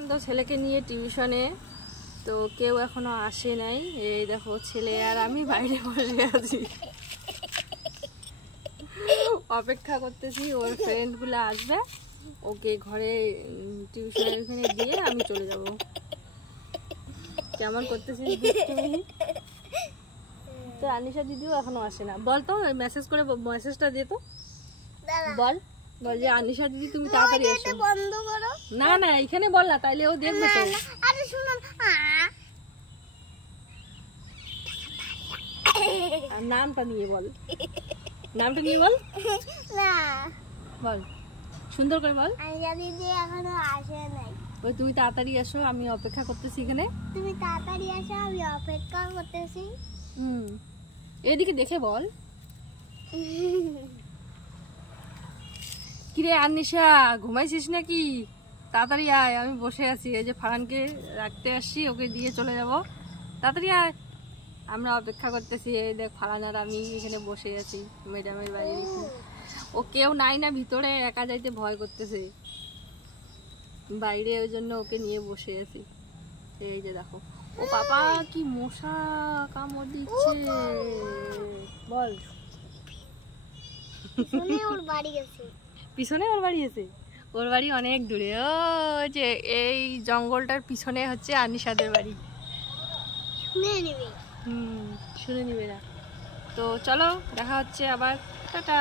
গেলাম তো ছেলেকে নিয়ে টিউশনে, তো কেউ এখনো আসে নাই। এই দেখো ছেলে আর আমি বাইরে বসে আছি, অপেক্ষা করতেছি ওর ফ্রেন্ডগুলো আসবে, ওকে ঘরে টিউশনের ওখানে দিয়ে আমি চলে যাব। কেমন করতেছিস তুমি? তো আনিশা দিদিও এখনো আসে না। বল তো মেসেজ করে, মেসেজটা দে তো, বল বল যে আনিশা দিদি তুমি তাড়াতাড়ি এসো। বন্ধ করো। না না এখানে বল না, তাইলে ও দেখবে তো। আরে শুনুন, আর নামটা নিয়ে বল, নামটা নিয়ে বল। না বল সুন্দর করে বল। আনিশা দিদি এখনো আসে নাই। ওই তুমি তাড়াতাড়ি এসো, আমি অপেক্ষা করতেছি এখানে। তুমি তাড়াতাড়ি আসো, আমি অপেক্ষা করতেছি। এদিকে দেখে বল। কিরে আনিশা, ঘুমাইছিস নাকি? তাড়াতাড়ি আয়, আমি বসে আছি। এই যে ফারানকে রাখতে আসছি, ওকে দিয়ে চলে যাব। তাড়াতাড়ি আয়, আমরা অপেক্ষা করতেছি। এই দেখ ফারান আর আমি এখানে বসে আছি ম্যাডামের বাইরে। ও কেউ নাই না ভিতরে, একা যাইতে ভয় করতেছে বাইরে, ওই জন্য ওকে নিয়ে বসে আছি। এই যে দেখো, ও বাবা কি মশা কামড় দিচ্ছে। বল। পিছনে ওর বাড়ি আছে। পিছনে ওর বাড়ি আছে? ওর বাড়ি অনেক দূরে, ও যে এই জঙ্গলটার পিছনে হচ্ছে আনিশাদের বাড়ি। শুনে নিবি। শুনে নিবে না তো। চলো দেখা হচ্ছে আবার, টাটা।